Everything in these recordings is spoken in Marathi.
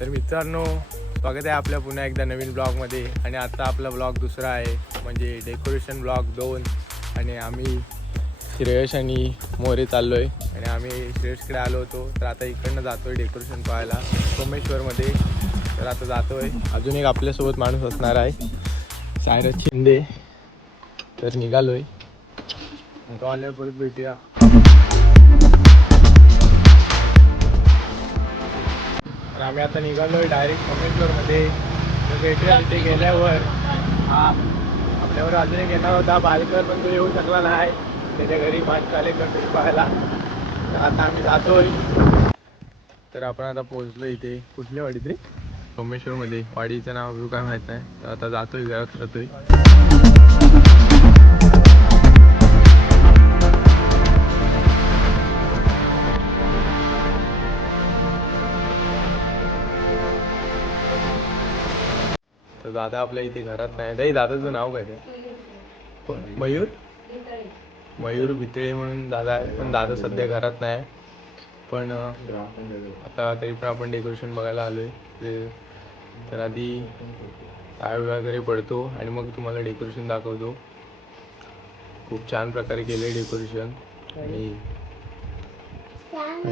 तर मित्रांनो, स्वागत आहे आपल्या पुन्हा एकदा नवीन ब्लॉगमध्ये. आणि आता आपला ब्लॉग दुसरा आहे, म्हणजे डेकोरेशन ब्लॉग 2. आणि आम्ही श्रेयश आणि मोरे चाललो आहे. आणि आम्ही श्रेयशकडे आलो होतो, तर आता इकडनं जातो आहे डेकोरेशन पाहायला सोमेश्वरमध्ये. तर आता जातो आहे. अजून एक आपल्यासोबत माणूस असणार आहे, सायरस शिंदे. तर निघालो आहे, तो आल्यावर परत भेटूया. तर आम्ही आता निघालो आहे डायरेक्ट सोमेश्वरमध्ये. तर भेटूया तिथे गेल्यावर. आपल्यावर अजून एक येणार होता बालकर, पण तो येऊ शकला नाही, त्याच्या घरी माणसं आले कंट्री पाहायला. तर आता आम्ही जातोय. तर आपण आता पोहोचलो इथे. कुठल्या वाडीत रे? सोमेश्वरमध्ये. वाडीचं नाव काय माहीत नाही. तर आता जातोय, घरात जातोय. तर दादा आपल्या इथे घरात नाही. नाही, दादाचं नाव काय ते? मयूर मयूर भितळे म्हणून दादा आहे, पण दादा सध्या घरात नाही. पण आता तरी पण आपण डेकोरेशन बघायला आलो आहे. तर आधी पाय वगैरे पडतो आणि मग तुम्हाला डेकोरेशन दाखवतो. खूप छान प्रकारे केले डेकोरेशन. आणि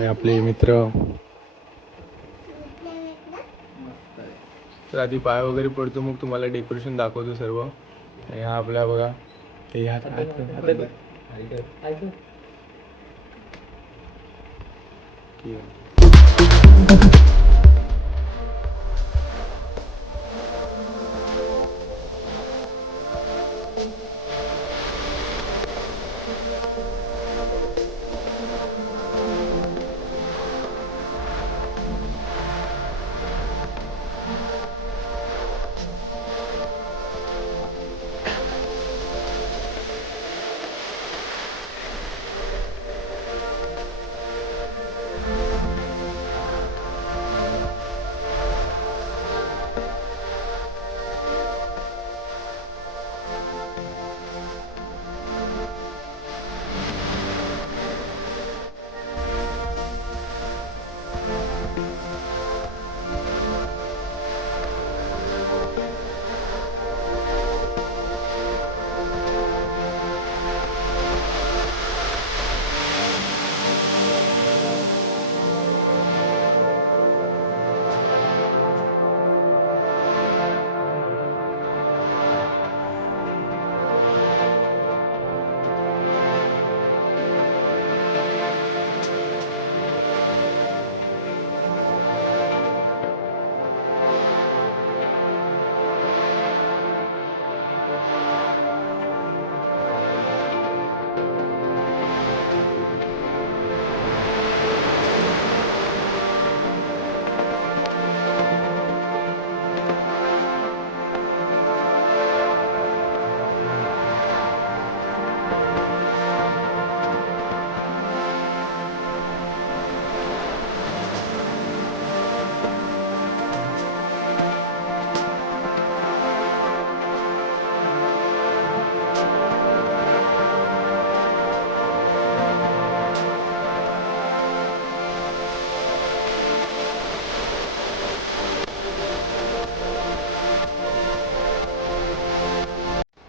आपले मित्र. तर आधी पाय वगैरे पडतो, मग तुम्हाला डेकोरेशन दाखवतो सर्व. आणि हा आपला बघा, हे हात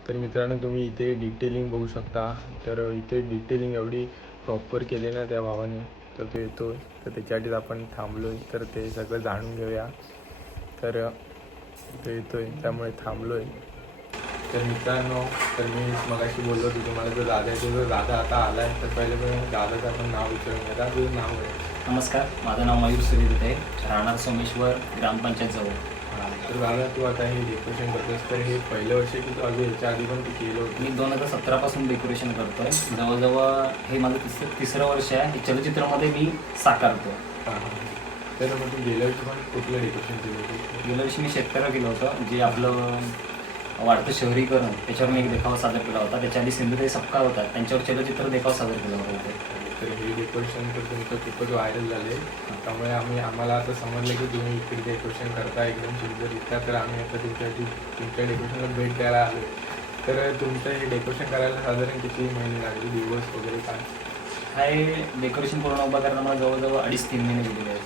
तर मित्रांनो, तुम्ही इथे डिटेलिंग बघू शकता. तर इथे डिटेलिंग एवढी प्रॉपर केली ना त्या भावाने. तर तो येतो, तर त्याच्यासाठीच आपण थांबलो आहे. तर ते सगळं जाणून घेऊया. तर तो येतो आहे, त्यामुळे थांबलो आहे. तर मित्रांनो, तर मी मगाशी बोललो होतो तुम्हाला, जो दादा आहे तो दादा आता आला आहे. तर पहिले पण दादाचं आपण नाव विचारून घ्या. तुझं नाव आहे? नमस्कार, माझं नाव मयूर सूर्यदत्त आहे, राहणार सोमेश्वर, ग्रामपंचायत जवळ. तर दादा, तू आता हे डेकोरेशन करतोस, तर हे पहिलं वर्ष की तू अजून याच्या आधी पण तू केलं होतं? मी 2017 पासून डेकोरेशन करतोय. जवळजवळ हे माझं तिसरं वर्ष आहे. हे चलचित्रामध्ये मी साकारतो. तर मग तू गेल्या वर्षी पण कुठलं डेकोरेशन केलं होतं? गेल्या वर्षी मी शेतकऱ्यावर केलं होतं, जे आपलं वाढतं शहरीकरण, त्याच्यावर मी एक देखावा सादर केला होता. त्याच्या आधी सिंधुताई सपकाळ होता, त्यांच्यावर चलचित्र देखावा सादर केला होता. तर हे डेकोरेशन तर तुमचं खूपच व्हायरल झाले. त्यामुळे आम्हाला आता समजलं की तुम्ही इकडे डेकोरेशन करता एकदम सुंदररित्या. तर आम्ही आता तुमच्या डेकोरेशनला भेट द्यायला आलो. तर तुमचं हे डेकोरेशन करायला साधारण किती महिने लागले, दिवस वगैरे काय? काय डेकोरेशन पूर्ण उभा करायला मला जवळजवळ 2.5-3 महिने गेलेले आहेत.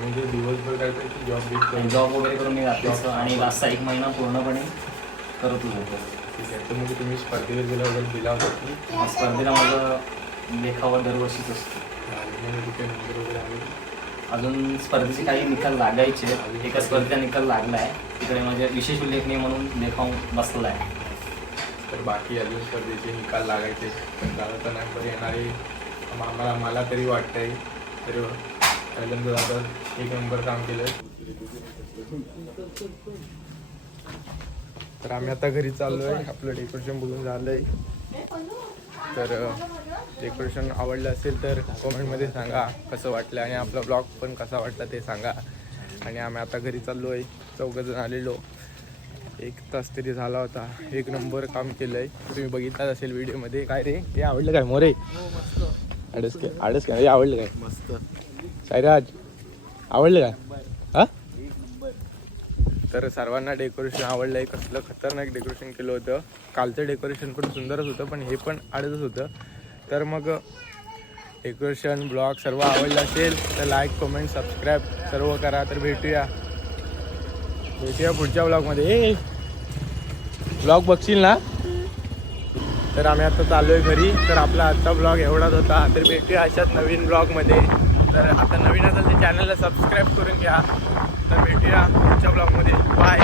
म्हणजे दिवसभर काय तर जॉब बीत करून. जॉब वगैरे करून मी रात्रीचं आणि लास्टचा 1 महिना पूर्णपणे करतच होतो. ठीक आहे. तर मग तुम्ही स्पर्धेवर गेला वगैरे दिला होता की स्पर्धेला माझं देखावा दरवर्षीच असतो. आणि तिथे नंबर वगैरे आले? अजून स्पर्धेचे काही निकाल लागायचे. एका स्पर्धेचा निकाल लागला आहे. तिकडे म्हणजे विशेष उल्लेखनीय म्हणून देखाव बसला आहे. तर बाकी अजून स्पर्धेचे निकाल लागायचे पण झालं तर नाही पण येणारे मला तरी वाटतंय. तर पहिल्यांदा दादा 1 नंबर काम केलं. तर आम्ही आता घरी चाललो आहे. आपलं डेकोरेशन बघून झालं आहे. तर डेकोरेशन आवडलं असेल तर कमेंटमध्ये सांगा कसं वाटलं आणि आपला ब्लॉग पण कसा वाटला ते सांगा. आणि आम्ही आता घरी चाललो आहे. 4 जण आलेलो. 1 तास तरी झाला होता. 1 नंबर काम केलं आहे. तुम्ही बघितलाच असेल व्हिडिओमध्ये. काय रे हे आवडलं काय मोरे? आडस काय हे आवडलं काय? मस्त साईराज आवडलं काय? हां तर सर्वांना डेकोरेशन आवडलं आहे. कसलं खतरनाक डेकोरेशन केलं होतं. कालचं डेकोरेशन पण सुंदरच होतं पण हे पण आडच होतं. तर मग डेकोरेशन ब्लॉग सर्व आवडलं असेल तर लाईक कमेंट सबस्क्राईब सर्व करा. तर भेटूया पुढच्या ब्लॉगमध्ये. ब्लॉग बघशील ना? तर आम्ही आता चाललो आहे घरी. तर आपला आजचा ब्लॉग एवढाच होता. तर भेटूया अशाच नवीन ब्लॉगमध्ये. तर आता नवीन असेल तर चॅनलला सबस्क्राईब करून घ्या. तर भेटूया पुढच्या ब्लॉगमध्ये. बाय.